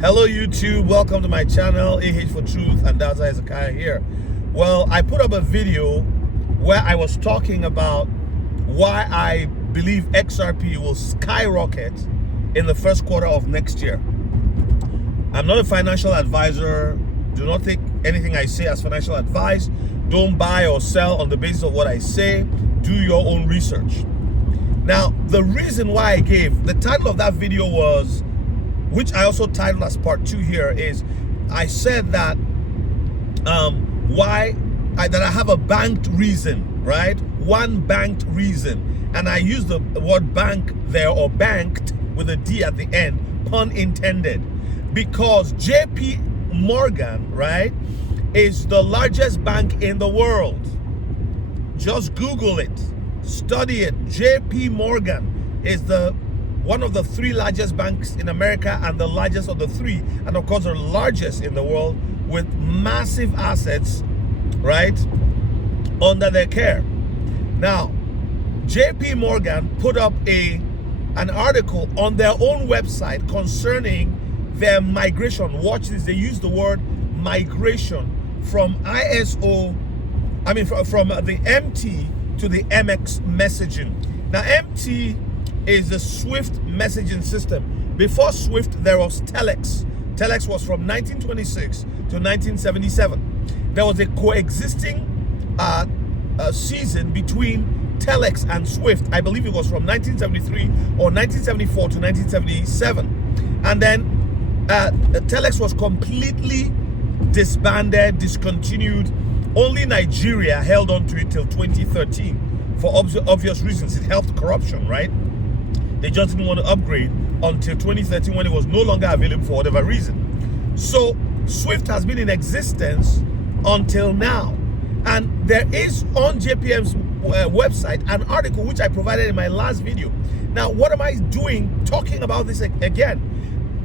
Hello YouTube, welcome to my channel, AH for Truth, and that's Hezekiah here. Well, I put up a video where I was talking about why I believe XRP will skyrocket in the first quarter of next year. I'm not a financial advisor. Do not take anything I say as financial advice. Don't buy or sell on the basis of what I say. Do your own research. Now, the reason why I gave, the title of that video was, which I also titled as part 2 here, is I said that that I have a banked reason, right? One banked reason. And I used the word bank there, or banked with a D at the end, pun intended. Because JP Morgan, right, is the largest bank in the world. Just Google it, study it. JP Morgan is one of the 3 largest banks in America, and the largest of the 3, and of course the largest in the world, with massive assets, right, under their care. Now, JP Morgan put up an article on their own website concerning their migration. Watch this, they use the word migration from from the MT to the MX messaging. Now, MT is the Swift messaging system. Before Swift, there was Telex. Telex was from 1926 to 1977. There was a coexisting season between Telex and Swift. I believe it was from 1973 or 1974 to 1977. And then Telex was completely disbanded, discontinued. Only Nigeria held on to it till 2013 for obvious reasons. It helped corruption, right? They just didn't want to upgrade until 2013 when it was no longer available for whatever reason. So Swift has been in existence until now. And there is on JPM's website an article which I provided in my last video. Now, what am I doing talking about this again?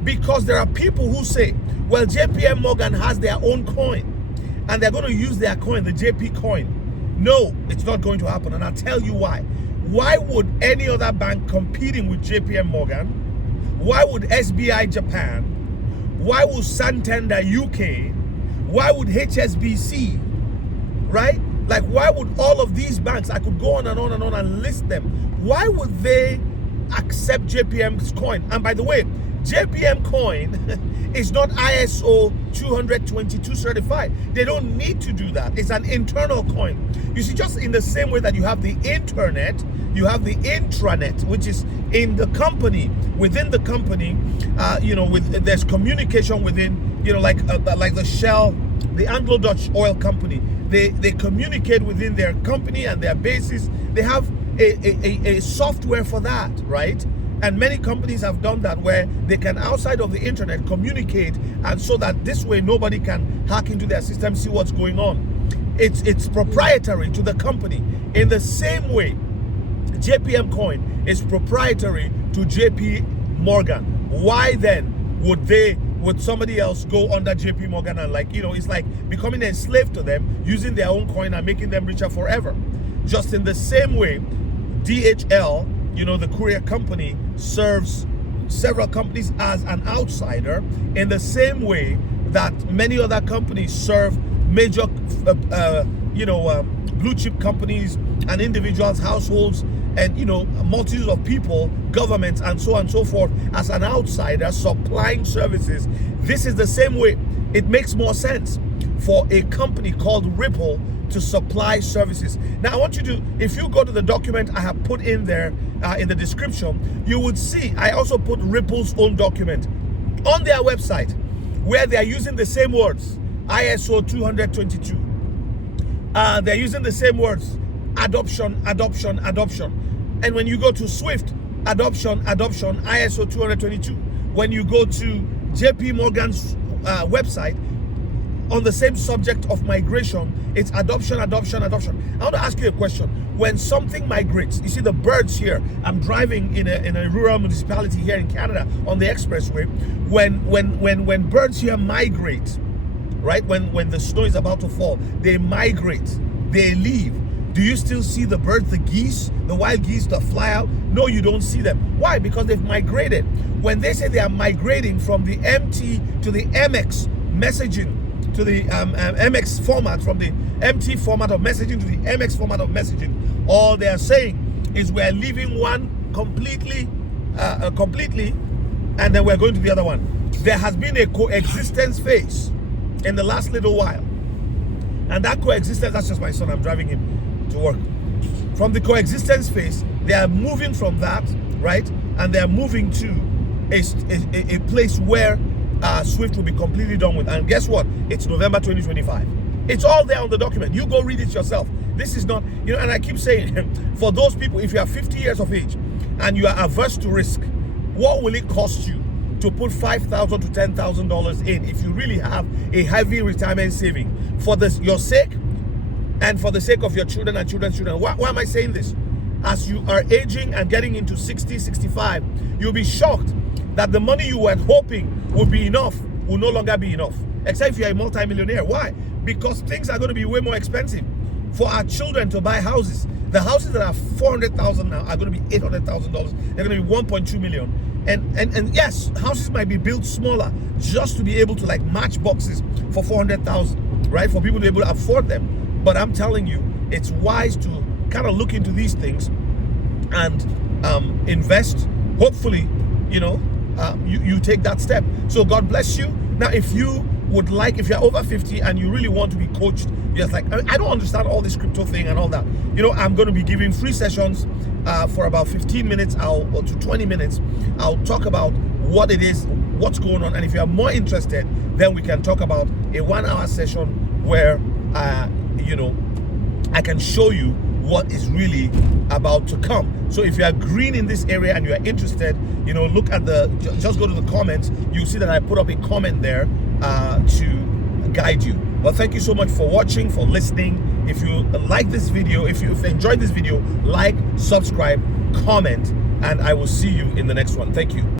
Because there are people who say, well, JPM Morgan has their own coin and they're going to use their coin, the JP coin. No, it's not going to happen, and I'll tell you why. Why would any other bank competing with JPM Morgan? Why would SBI Japan? Why would Santander UK? Why would HSBC? Right? Like, why would all of these banks, I could go on and on and on and list them, why would they accept JPM's coin? And by the way, JPM coin is not ISO 222 certified. They don't need to do that. It's an internal coin. You see, just in the same way that you have the internet, you have the intranet, which is in the company, within the company, there's communication within, like the Shell, the Anglo-Dutch oil company. They communicate within their company and their bases. They have a software for that, right? And many companies have done that, where they can, outside of the internet, communicate, and so that this way nobody can hack into their system, see what's going on. It's proprietary to the company. In the same way, JPM coin is proprietary to JP Morgan. Why then would somebody else go under JP Morgan and it's like becoming a slave to them, using their own coin and making them richer forever? Just in the same way, DHL, the courier company, serves several companies as an outsider, in the same way that many other companies serve major blue chip companies and individuals, households, and multitudes of people, governments, and so on and so forth, as an outsider supplying services. This is the same way. It makes more sense for a company called Ripple to supply services. Now, I want you to, if you go to the document I have put in there in the description, you would see I also put Ripple's own document on their website, where they are using the same words, ISO 222. They're using the same words, adoption. And when you go to Swift, adoption, ISO 222. When you go to JP Morgan's website, on the same subject of migration, it's adoption. I want to ask you a question. When something migrates, you see the birds here. I'm driving in a rural municipality here in Canada on the expressway. When birds here migrate, right? When the snow is about to fall, they migrate, they leave. Do you still see the birds, the geese, the wild geese that fly out? No, you don't see them. Why? Because they've migrated. When they say they are migrating from the MT to the MX messaging, to the MX format, from the MT format of messaging to the MX format of messaging, all they are saying is we're leaving one completely, and then we're going to the other one. There has been a coexistence phase in the last little while. And that coexistence, that's just my son, I'm driving him to work. From the coexistence phase, they are moving from that, right? And they're moving to a place where SWIFT will be completely done with. And guess what? It's November 2025. It's all there on the document. You go read it yourself. This is not, and I keep saying, for those people, if you are 50 years of age and you are averse to risk, what will it cost you to put $5,000 to $10,000 in if you really have a heavy retirement saving for your sake and for the sake of your children and children's children? Why am I saying this? As you are aging and getting into 60, 65, you'll be shocked that the money you were hoping would be enough will no longer be enough, except if you're a multi-millionaire. Why? Because things are going to be way more expensive for our children to buy houses. The houses that are $400,000 now are going to be $800,000. They're going to be 1.2 million. And yes, houses might be built smaller just to be able to like match boxes for 400,000, right? For people to be able to afford them. But I'm telling you, it's wise to kind of look into these things and invest. Hopefully, you take that step. So God bless you. Now, if you would like, if you're over 50 and you really want to be coached, just like, I don't understand all this crypto thing and all that. I'm going to be giving free sessions for about 15 minutes or to 20 minutes. I'll talk about what it is, what's going on. And if you are more interested, then we can talk about a 1-hour session where, I can show you what is really about to come. So if you are green in this area and you are interested, look at just go to the comments. You'll see that I put up a comment there to guide you. Well, thank you so much for watching, for listening. If you like this video, if you've enjoyed this video, like, subscribe, comment, and I will see you in the next one. Thank you.